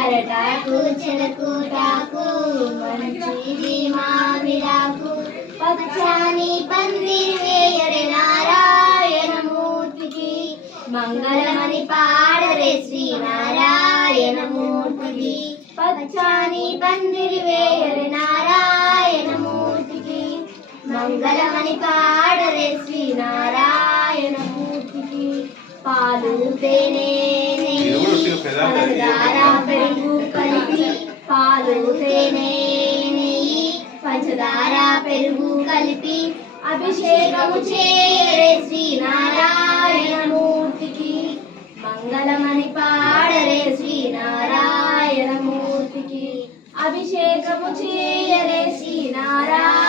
అరటాకు చెలకుటాకు మంచిది మామిడాకు పచ్చాని పందిరి వేయరే నారాయణమూర్తికి మంగళమని పాడరే శ్రీనారాయణమూర్తికి పచ్చాని పందిరి వేయరే నారాయణమూర్తికి మంగళమని పాడరే శ్రీనారాయణమూర్తికి పాలు తేనె పంచదార పెరుగు కలిపి పాలు తేనె నెయ్యి పంచదార పెరుగు కలిపి అభిషేకము చేయరే శ్రీనారాయణమూర్తికి మంగళమని పాడరే శ్రీనారాయణమూర్తికి అభిషేకము చేయరే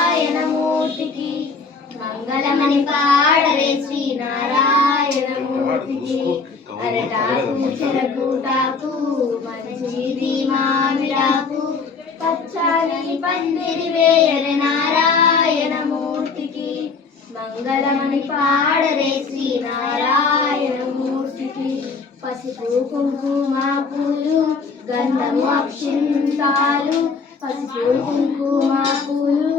శ్రీనారాయణమూర్తికి మంగళమని పాడరే శ్రీనారాయణమూర్తికి అరటాకు చెరకుటాకు మంచిది మామిడాకు పచ్చాని పందిరి వేయరే నారాయణమూర్తికి మంగళమని పాడరే శ్రీనారాయణమూర్తికి పసుపు కుంకుమ పూలు గంధము అక్షింతాలు పసుపు కుంకుమ పూలు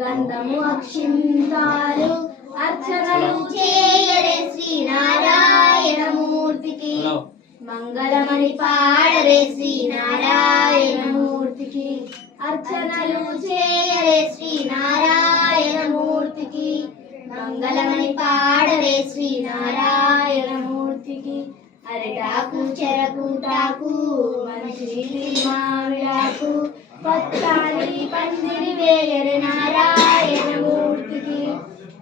గంధము అక్షింతాలు అర్చనలు చేయరే శ్రీనారాయణమూర్తికి మంగళమని పాడరే శ్రీనారాయణమూర్తికి అర్చనలు చేయరే శ్రీనారాయణమూర్తికి మంగళమని పాడరే శ్రీనారాయణమూర్తికి అరటాకు చెరకుటాకు మంచిది మామిడాకు పచ్చాని పందిరి వేయరే నారాయణమూర్తికి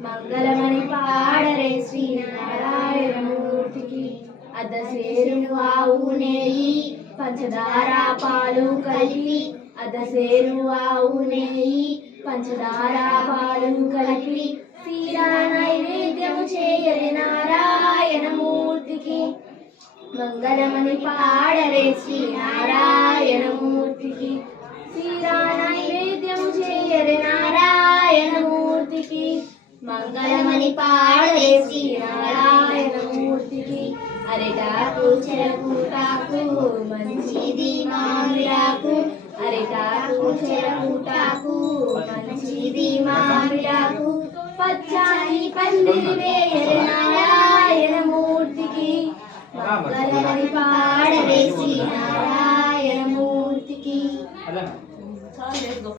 మంగళమని పాడరే శ్రీనారాయణమూర్తికి అదసేరు ఆవు నెయ్యి పంచదార పాలు కలిపి అదసేరు ఆవు నెయ్యి పంచదార పాలు కలిపి తీరా నైవేద్యము చేయరే నారాయణమూర్తికి మంగళమని పాడరే శ్రీనారాయణమూర్తికి తీరా నైవేద్యము చేయరే నారాయణమూర్తికి మంగళమని పాడరే శ్రీనారాయణమూర్తికి అరటాకు చెరకుటాకు మంచిది మామిడాకు అరటాకు చెరకుటాకు మంచిది మామిడాకు పచ్చాని పందిరి వేయరే నారాయణమూర్తికి మంగళమని పాడరే శ్రీనారాయణమూర్తికి